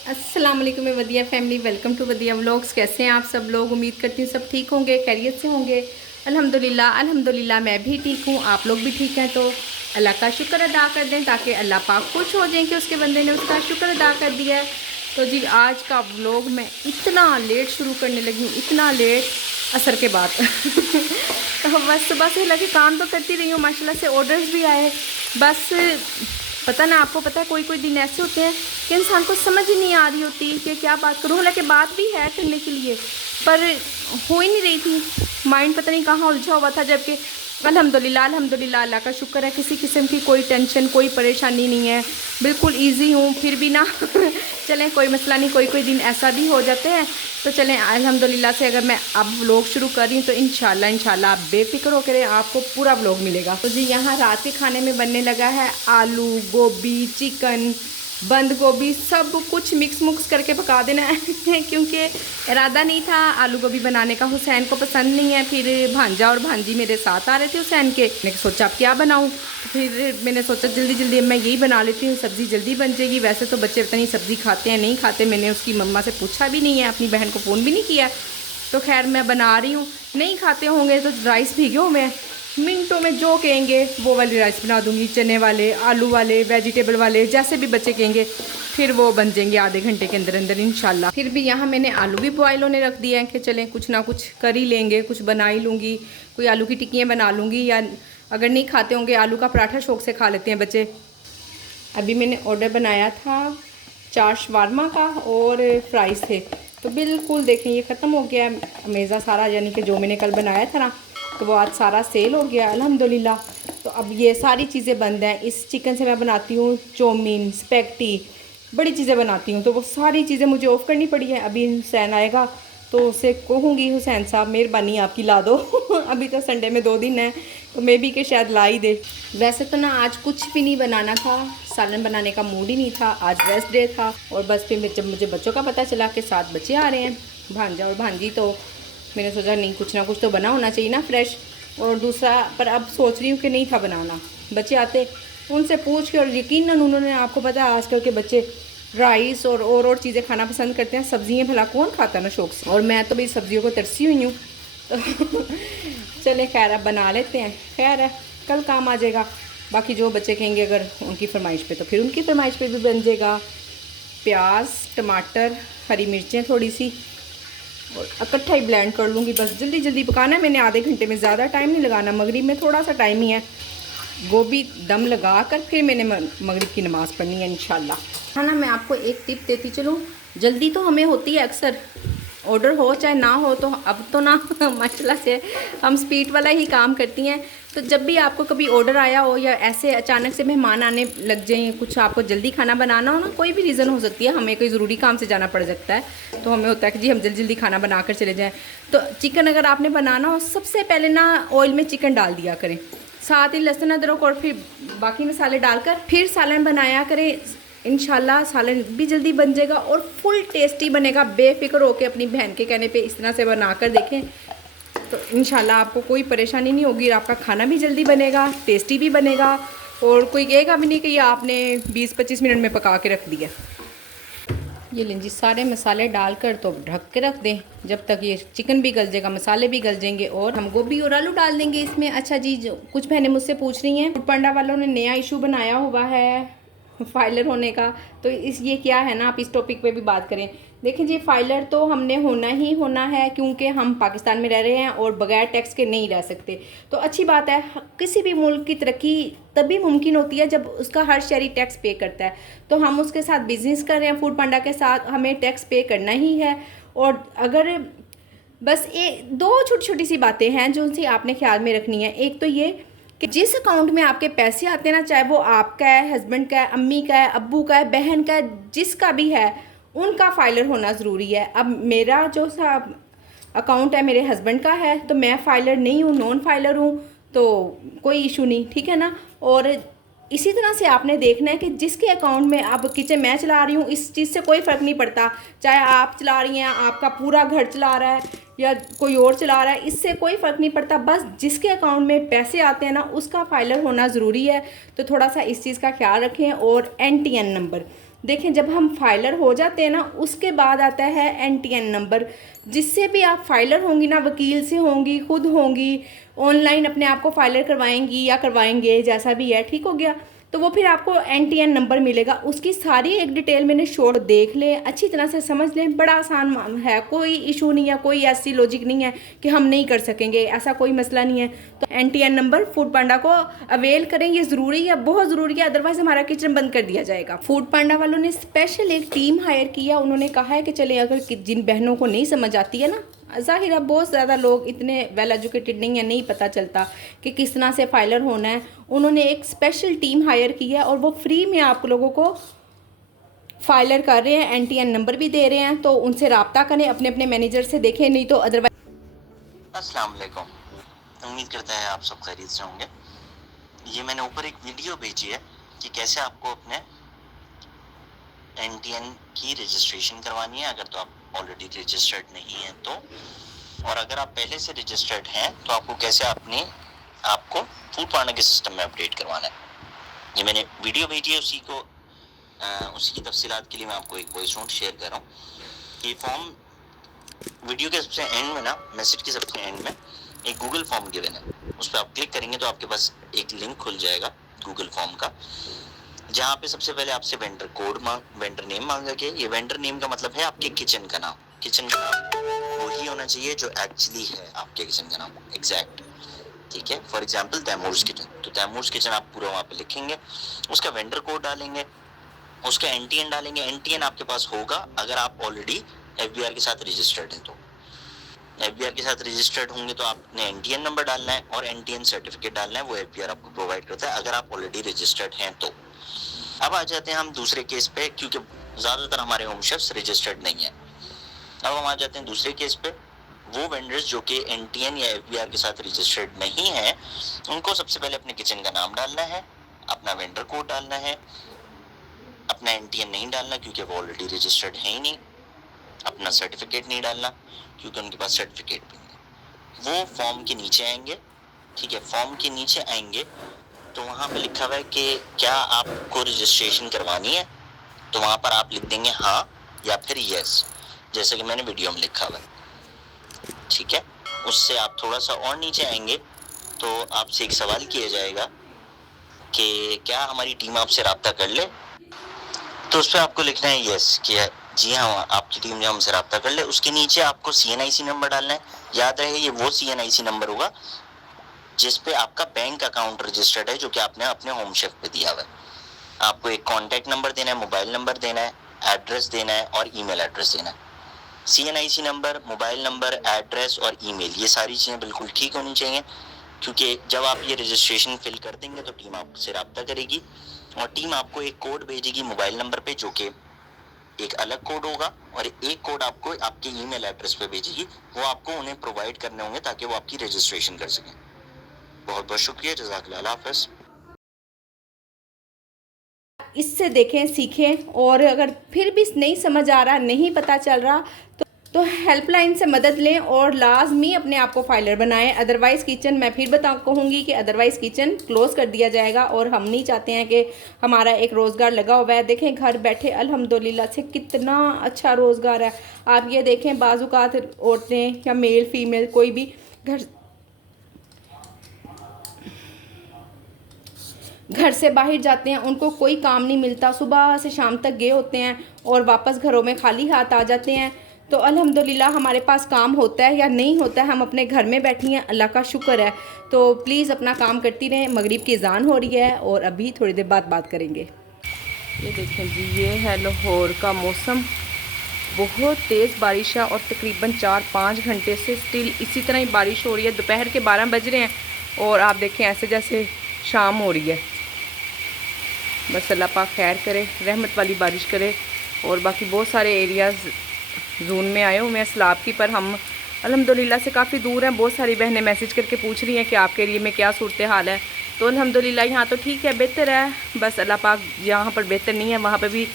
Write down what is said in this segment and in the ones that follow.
अस्सलाम वालेकुम वदिया family, welcome to वदिया vlogs. कैसे हैं आप सब लोग? उम्मीद करती हूँ सब ठीक होंगे, खैरियत से होंगे। अल्हम्दुलिल्लाह मैं भी ठीक हूँ, आप लोग भी ठीक हैं। तो अल्लाह का शुक्र अदा कर दें ताकि अल्लाह पाक खुश हो जाएं कि उसके बंदे ने उसका शुक्र अदा कर दिया है। तो जी आज का व्लॉग मैं इतना लेट शुरू करने लगी हूँ, इतना लेट असर के बाद तो बस सुबह से लगे काम तो करती रही हूँ, माशाल्लाह से ऑर्डर्स भी आए। बस पता ना, आपको पता है कोई कोई दिन ऐसे होते हैं कि इंसान को समझ ही नहीं आ रही होती कि क्या बात करूँ। हालांकि बात भी है करने के लिए, पर हो ही नहीं रही थी। माइंड पता नहीं कहाँ उलझा हुआ था। जबकि अल्हम्दुलिल्लाह अल्लाह का शुक्र है, किसी किस्म की कोई टेंशन कोई परेशानी नहीं है, बिल्कुल ईजी हूँ। फिर भी ना चलें कोई मसला नहीं, कोई कोई दिन ऐसा भी हो जाते हैं। तो चलें अल्हम्दुलिल्लाह से अगर मैं अब व्लॉग शुरू कर रही हूँ तो इंशाल्लाह आप बेफिक्र होकर आपको पूरा व्लॉग मिलेगा। तो जी यहाँ रात के खाने में बनने लगा है आलू गोभी चिकन बंद गोभी, सब कुछ मिक्स मुक्स करके पका देना है क्योंकि इरादा नहीं था आलू गोभी बनाने का, हुसैन को पसंद नहीं है। फिर भांजा और भांजी मेरे साथ आ रहे थे हुसैन के, मैंने सोचा अब क्या बनाऊं। तो फिर मैंने सोचा जल्दी जल्दी मैं यही बना लेती हूँ, सब्ज़ी जल्दी बन जाएगी। वैसे तो बच्चे पता नहीं सब्ज़ी खाते हैं नहीं खाते, मैंने उसकी मम्मा से पूछा भी नहीं है, अपनी बहन को फ़ोन भी नहीं किया। तो खैर मैं बना रही हूँ, नहीं खाते होंगे तो राइस भिगे हो, मैं मिनटों में जो कहेंगे वो वाली राइस बना दूंगी, चने वाले आलू वाले वेजिटेबल वाले, जैसे भी बच्चे कहेंगे फिर वो बन जाएंगे आधे घंटे के अंदर अंदर इंशाल्लाह। फिर भी यहाँ मैंने आलू भी बॉयल होने रख दिया है कि चलें कुछ ना कुछ कर ही लेंगे, कुछ बना ही लूँगी। कोई आलू की टिक्कियाँ बना लूँगी, या अगर नहीं खाते होंगे आलू का पराठा शौक से खा लेते हैं बच्चे। अभी मैंने ऑर्डर बनाया था 4 शवारमा का और फ्राइज़ थे, तो बिल्कुल देखें ये ख़त्म हो गया अमेज़ा सारा, यानी कि जो मैंने कल बनाया था ना तो वो आज सारा सेल हो गया अल्हम्दुलिल्लाह। तो अब ये सारी चीज़ें बंद हैं। इस चिकन से मैं बनाती हूँ चौमीन स्पैगेटी, बड़ी चीज़ें बनाती हूँ, तो वो सारी चीज़ें मुझे ऑफ़ करनी पड़ी है। अभी हुसैन आएगा तो उससे कहूँगी हुसैन साहब मेहरबानी आपकी ला दो अभी तो संडे में 2 दिन है तो मे बी कि शायद ला ही दे। वैसे तो ना आज कुछ भी नहीं बनाना था, सालन बनाने का मूड ही नहीं था, आज रेस्ट डे था। और बस फिर जब मुझे बच्चों का पता चला कि 7 बच्चे आ रहे हैं भांजा और भांजी, तो मैंने सोचा नहीं कुछ ना कुछ तो बना होना चाहिए ना फ्रेश। और दूसरा पर अब सोच रही हूँ कि नहीं था बनाना, बच्चे आते उनसे पूछ के, और यकीनन उन्होंने, आपको पता है आजकल के बच्चे राइस और चीज़ें खाना पसंद करते हैं। सब्जियाँ भला कौन खाता है ना शौक से, और मैं तो भाई सब्जियों को तरसी हुई हूँ तो चले खैर अब बना लेते हैं। खैर है कल काम आ जाएगा, बाकी जो बच्चे कहेंगे अगर उनकी फरमाइश पे तो फिर उनकी फरमाइश पे भी बन जाएगा। प्याज टमाटर हरी मिर्चें थोड़ी सी और इकट्ठा ही ब्लेंड कर लूँगी। बस जल्दी जल्दी पकाना है मैंने, आधे घंटे में, ज़्यादा टाइम नहीं लगाना। मगरिब में थोड़ा सा टाइम ही है, गोभी दम लगा कर फिर मैंने मगरिब की नमाज़ पढ़नी है इंशाल्लाह। हाँ ना, मैं आपको एक टिप देती चलूँ, जल्दी तो हमें होती है अक्सर, ऑर्डर हो चाहे ना हो, तो अब तो ना माशाल्लाह से हम स्पीड वाला ही काम करती हैं। तो जब भी आपको कभी ऑर्डर आया हो या ऐसे अचानक से मेहमान आने लग जाएं, कुछ आपको जल्दी खाना बनाना हो ना, कोई भी रीज़न हो सकती है, हमें कोई ज़रूरी काम से जाना पड़ सकता है, तो हमें होता है कि जी हम जल्दी जल्दी खाना बना कर चले जाएँ। तो चिकन अगर आपने बनाना हो, सबसे पहले ना ऑयल में चिकन डाल दिया करें, साथ ही लहसुन अदरक और फिर बाकी मसाले डालकर फिर सालन बनाया करें। इंशाल्लाह सालन भी जल्दी बन जाएगा और फुल टेस्टी बनेगा। बेफिक्र होकर अपनी बहन के कहने पे इस तरह से बना कर देखें तो इंशाल्लाह आपको कोई परेशानी नहीं होगी, आपका खाना भी जल्दी बनेगा, टेस्टी भी बनेगा, और कोई कहेगा भी नहीं कि ये आपने 20-25 मिनट में पका के रख दिया। ये लें जी सारे मसाले डालकर तो ढक के रख दें जब तक ये चिकन भी गल जाएगा, मसाले भी गल जाएंगे, और हम गोभी और आलू डाल देंगे इसमें। अच्छा जी, कुछ बहनें मुझसे पूछ रही हैं, फूड पांडा वालों ने नया इशू बनाया हुआ है फाइलर होने का, तो ये क्या है ना, आप इस टॉपिक पे भी बात करें। देखिए जी, फाइलर तो हमने होना ही होना है क्योंकि हम पाकिस्तान में रह रहे हैं और बगैर टैक्स के नहीं रह सकते। तो अच्छी बात है, किसी भी मुल्क की तरक्की तभी मुमकिन होती है जब उसका हर शहरी टैक्स पे करता है। तो हम उसके साथ बिजनेस कर रहे हैं, फूड पांडा के साथ, हमें टैक्स पे करना ही है। और अगर बस दो छोटी छोटी सी बातें हैं जो उनसे आपने ख्याल में रखनी है। एक तो ये कि जिस अकाउंट में आपके पैसे आते हैं ना, चाहे वो आपका है, हस्बैंड का है, अम्मी का है, अब्बू का है, बहन का है, जिसका भी है, उनका फाइलर होना ज़रूरी है। अब मेरा जो सा अकाउंट है मेरे हस्बैंड का है तो मैं फाइलर नहीं हूँ, नॉन फाइलर हूँ, तो कोई इशू नहीं, ठीक है ना। और इसी तरह से आपने देखना है कि जिसके अकाउंट में, अब किचन मैं चला रही हूँ, इस चीज़ से कोई फ़र्क नहीं पड़ता, चाहे आप चला रही हैं, आपका पूरा घर चला रहा है या कोई और चला रहा है, इससे कोई फ़र्क नहीं पड़ता। बस जिसके अकाउंट में पैसे आते हैं ना, उसका फाइलर होना ज़रूरी है। तो थोड़ा सा इस चीज़ का ख्याल रखें। और NTN नंबर, देखें जब हम फाइलर हो जाते हैं ना, उसके बाद आता है NTN नंबर, जिससे भी आप फाइलर होंगी ना, वकील से होंगी, खुद होंगी, ऑनलाइन अपने आप को फाइलर करवाएंगी या करवाएंगे, जैसा भी है, ठीक हो गया। तो वो फिर आपको NTN नंबर मिलेगा, उसकी सारी एक डिटेल मैंने शोर देख लें, अच्छी तरह से समझ लें। बड़ा आसान है, कोई इशू नहीं है, कोई ऐसी लॉजिक नहीं है कि हम नहीं कर सकेंगे, ऐसा कोई मसला नहीं है। तो NTN नंबर फूड पांडा को अवेल करें, ये ज़रूरी है, बहुत ज़रूरी है, अदरवाइज़ हमारा किचन बंद कर दिया जाएगा। फूड पांडा वालों ने स्पेशल एक टीम हायर किया, उन्होंने कहा है कि चले अगर जिन बहनों को नहीं समझ आती है ना, ज़ाहिर है बहुत ज़्यादा लोग इतने वेल एजुकेटेड नहीं है, नहीं पता चलता कि किस तरह से फाइलर होना है, उन्होंने एक स्पेशल टीम हायर की है और वो फ्री में आप लोगों को फाइलर कर रहे हैं, NTN नंबर भी दे रहे हैं। तो उनसे रब्ता करें, अपने अपने मैनेजर से देखें, नहीं तो अदरवाइज। अस्सलाम वालेकुम, उम्मीद करता है आप सब खैरियत से होंगे। ये मैंने ऊपर एक वीडियो भेजी है कि कैसे आपको अपने NTN की रजिस्ट्रेशन करवानी है, अगर तो आप ऑलरेडी रजिस्टर्ड नहीं है तो, और अगर आप पहले से रजिस्टर्ड हैं तो आपको कैसे आपको फूड पांडा के सिस्टम में अपडेट करवाना है। ये मैंने वीडियो भेजी है, उसी की तफसीलात के लिए मैं आपको एक वॉइस नोट शेयर कर रहा हूँ। ये फॉर्म वीडियो के सबसे एंड में ना, मैसेज के सबसे एंड में एक गूगल फॉर्म गिवन है, उस पर आप क्लिक करेंगे तो आपके पास एक लिंक खुल जाएगा गूगल फॉर्म का, जहाँ पे सबसे पहले आपसे वेंडर कोड वेंडर नेम मांगेगा। ये वेंडर नेम का मतलब है आपके किचन का नाम। किचन का नाम वही होना चाहिए जो एक्चुअली है आपके किचन का नाम, एग्जैक्ट, ठीक है। फॉर एग्जांपल तैमूर्स किचन, तो तैमूर्स किचन आप पूरा वहाँ पे लिखेंगे, उसका वेंडर कोड डालेंगे, उसका NTN डालेंगे। NTN आपके पास होगा अगर आप ऑलरेडी FBR के साथ रजिस्टर्ड हैं। तो FBR के साथ रजिस्टर्ड होंगे तो आपने NTN नंबर डालना है और NTN सर्टिफिकेट डालना है, वो FBR आपको प्रोवाइड करता है अगर आप ऑलरेडी रजिस्टर्ड हैं तो। अब आ जाते हैं हम दूसरे केस पे, क्योंकि ज़्यादातर हमारे होम शेफ्स रजिस्टर्ड नहीं है। अब हम आ जाते हैं दूसरे केस पे। वो वेंडर्स जो कि NTN या FBR के साथ रजिस्टर्ड नहीं है, उनको सबसे पहले अपने किचन का नाम डालना है, अपना वेंडर कोड डालना है, अपना NTN नहीं डालना क्योंकि वो ऑलरेडी रजिस्टर्ड है ही नहीं, अपना सर्टिफिकेट नहीं डालना क्योंकि उनके पास सर्टिफिकेट भी नहीं। वो फॉर्म के नीचे आएंगे, ठीक है, फॉर्म के नीचे आएंगे तो वहाँ पे लिखा हुआ है कि क्या आपको रजिस्ट्रेशन करवानी है, तो वहाँ पर आप लिख देंगे हाँ या फिर यस, जैसे कि मैंने वीडियो में लिखा हुआ है, ठीक है। उससे आप थोड़ा सा और नीचे आएंगे तो आपसे एक सवाल किया जाएगा कि क्या हमारी टीम आपसे रब्ता कर ले, तो उस पर आपको लिखना है यस, कि जी हाँ आपकी टीम जो हमसे रब्ता कर ले। उसके नीचे आपको CNIC नंबर डालना है। याद रहे ये वो CNIC नंबर होगा जिस पे आपका बैंक अकाउंट रजिस्टर्ड है, जो कि आपने अपने होम शेफ पे दिया हुआ है। आपको एक कॉन्टैक्ट नंबर देना है, मोबाइल नंबर देना है, एड्रेस देना है और ईमेल एड्रेस देना है। CNIC number, mobile number, address और ईमेल, ये सारी चीज़ें बिल्कुल ठीक होनी चाहिए, क्योंकि जब आप ये रजिस्ट्रेशन फिल कर देंगे तो टीम आपसे रब्ता करेगी और टीम आपको एक कोड भेजेगी मोबाइल नंबर पे, जो कि एक अलग कोड होगा, और एक कोड आपको आपके ईमेल एड्रेस पे भेजेगी। वो आपको उन्हें प्रोवाइड करने होंगे ताकि वो आपकी रजिस्ट्रेशन कर सकें। बहुत बहुत शुक्रिया, जज़ाकल्लाह, अल्लाह हाफ़िज़। इससे देखें, सीखें, और अगर फिर भी नहीं समझ आ रहा, नहीं पता चल रहा, तो हेल्पलाइन से मदद लें और लाजमी अपने आप को फाइलर बनाएं। अदरवाइज़ किचन, मैं फिर कहूँगी कि अदरवाइज़ किचन क्लोज़ कर दिया जाएगा, और हम नहीं चाहते हैं कि हमारा एक रोज़गार लगा हुआ है। देखें घर बैठे अल्हम्दुलिल्लाह से कितना अच्छा रोज़गार है। आप ये देखें, बाज़-औक़ात औरतें या मेल फीमेल कोई भी घर से बाहर जाते हैं, उनको कोई काम नहीं मिलता, सुबह से शाम तक गए होते हैं और वापस घरों में खाली हाथ आ जाते हैं। तो अल्हम्दुलिल्लाह हमारे पास काम होता है या नहीं होता है, हम अपने घर में बैठी हैं, अल्लाह का शुक्र है। तो प्लीज़ अपना काम करती रहें। मगरिब की अज़ान हो रही है और अभी थोड़ी देर बाद बात करेंगे। ये देखें जी, ये है लाहौर का मौसम, बहुत तेज़ बारिश है और तकरीबन 4-5 घंटे से स्टिल इसी तरह ही बारिश हो रही है। दोपहर के 12 बज रहे हैं और आप देखें ऐसे जैसे शाम हो रही है। बस अल्लाह पाक खैर करे, रहमत वाली बारिश करे। और बाकी बहुत सारे एरियाज़ जून में आए हुए हैं सैलाब की, पर हम अल्हम्दुलिल्लाह से काफ़ी दूर हैं। बहुत सारी बहनें मैसेज करके पूछ रही हैं कि आपके एरिया में क्या सूरत हाल है। तो अल्हम्दुलिल्लाह यहाँ तो ठीक है, बेहतर है। बस अल्लाह पाक जहाँ पर बेहतर नहीं है वहाँ पर भी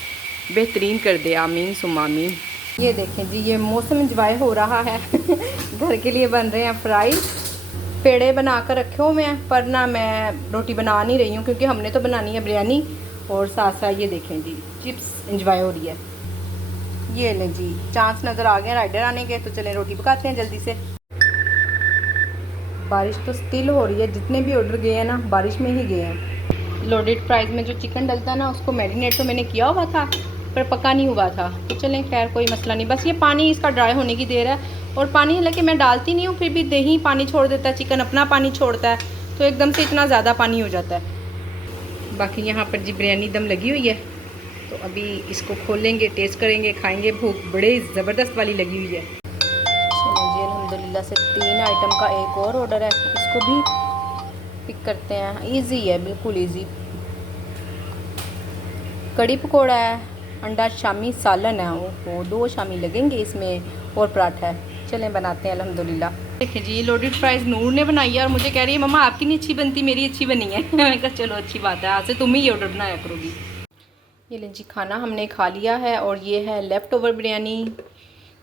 बेहतरीन कर दे, आमीन सुम्मा आमीन। ये देखें जी, ये मौसम इंजॉय हो रहा है घर के लिए बन रहे हैं फ्राई, पेड़े बना कर रखे हुए हैं, पर ना मैं रोटी बना नहीं रही हूँ क्योंकि हमने तो बनानी है बिरयानी। और साथ साथ ये देखें जी, चिप्स इंजॉय हो रही है। ये लें जी, चांस नज़र आ गया राइडर आने के, तो चलें रोटी पकाते हैं जल्दी से। बारिश तो स्टिल हो रही है, जितने भी ऑर्डर गए हैं ना बारिश में ही गए हैं। लोडेड फ्राइज़ में जो चिकन डलता है ना, उसको मैरिनेट तो मैंने किया हुआ था पर पका नहीं हुआ था। तो चलें खैर कोई मसला नहीं, बस ये पानी इसका ड्राई होने की देर है। और पानी हालांकि मैं डालती नहीं हूँ, फिर भी दही पानी छोड़ देता है, चिकन अपना पानी छोड़ता है, तो एकदम से इतना ज़्यादा पानी हो जाता है। बाकी यहाँ पर जी बिरयानी दम लगी हुई है, तो अभी इसको खोलेंगे, टेस्ट करेंगे, खाएंगे। भूख बड़े ज़बरदस्त वाली लगी हुई है। चलो जी अल्हम्दुलिल्लाह से 3 आइटम का एक और ऑर्डर है, इसको भी पिक करते हैं। इजी है, बिल्कुल इजी। कड़ी पकौड़ा है, अंडा शामी सालन है, वो 2 शामी लगेंगे इसमें, और पराठा है। चलें बनाते हैं अल्हम्दुलिल्लाह। देखिए जी लोडेड फ्राइज़ नूर ने बनाई है और मुझे कह रही है मम्मा आपकी नहीं अच्छी बनती, मेरी अच्छी बनी है। मैंने कहा चलो अच्छी बात है, आज से तुम ही ऑर्डर बनाया करोगी। ये लें जी खाना हमने खा लिया है, और ये है लेफ़्ट ओवर बिरयानी,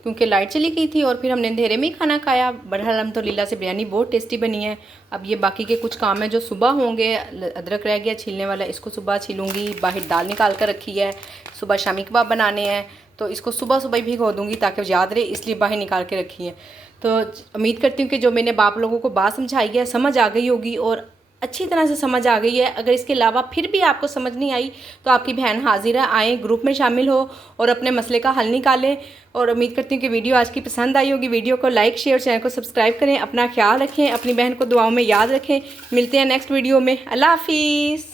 क्योंकि लाइट चली गई थी और फिर हमने अंधेरे में ही खाना खाया। बहरहाल अल्हम्दुलिल्लाह से बिरयानी बहुत टेस्टी बनी है। अब ये बाकी के कुछ काम है जो सुबह होंगे। अदरक रह गया छीलने वाला, इसको सुबह छीलूँगी। बाहर दाल निकाल कर रखी है, सुबह शामी कबाब बनाने हैं, तो इसको सुबह सुबह ही भिगो दूँगी ताकि याद रहे, इसलिए बाहर निकाल के रखी है। तो उम्मीद करती हूँ कि जो मैंने बाप लोगों को बात समझाई है समझ आ गई होगी, और अच्छी तरह से समझ आ गई है। अगर इसके अलावा फिर भी आपको समझ नहीं आई तो आपकी बहन हाजिर है, आएँ ग्रुप में शामिल हो और अपने मसले का हल निकालें। और उम्मीद करती हूँ कि वीडियो आज की पसंद आई होगी। वीडियो को लाइक शेयर, चैनल को सब्सक्राइब करें। अपना ख्याल रखें, अपनी बहन को दुआओं में याद रखें। मिलते हैं नेक्स्ट वीडियो में। अल्लाह हाफिज़।